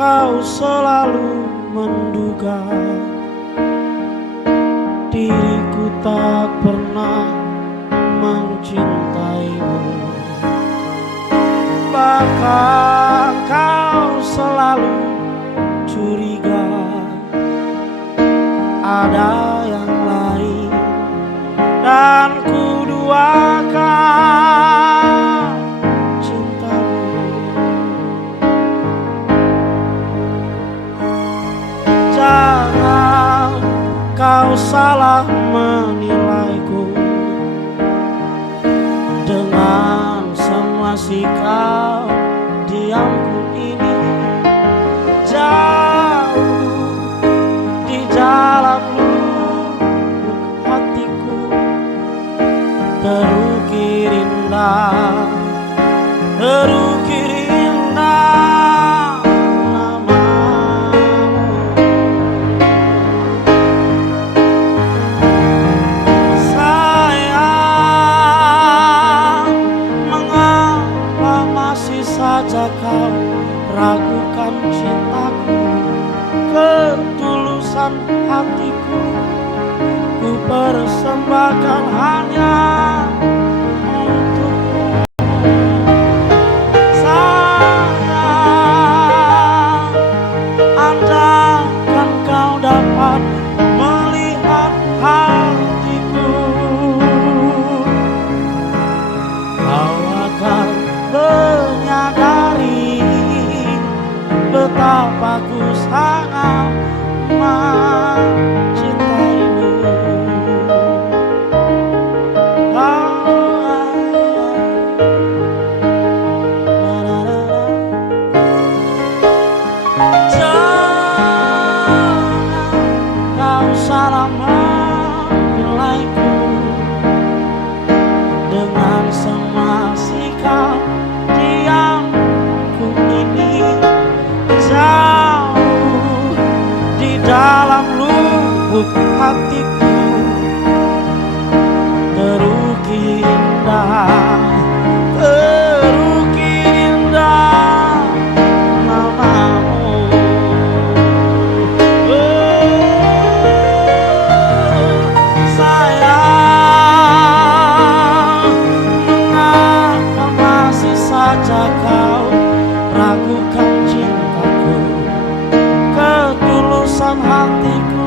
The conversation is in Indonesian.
kau selalu menduga diriku tak pernah mencintaimu. Bahkan kau selalu curiga ada yang lain, dan ku duakan cintamu. Jangan kau salah menilaiku dengan semua sikap diamku ini. Jauh di dalam lubuk hatiku terukir indah, terukir indah namamu. Sayang, mengapa masih saja kau ragukan cintaku, ketulusan hatiku ku persembahkan hanya untukmu. Sayang, andaikan kau dapat melihat hatiku, kau akan menyadari betapa ku sangat mencintaimu. Jangan kau salah menilaiku dengan semua sikap diamku ini. Jauh di dalam lubuk hatiku terukir indah, terukir indah namamu. Sayang, mengapa masih saja kau ragukan cintaku, ketulusan hatiku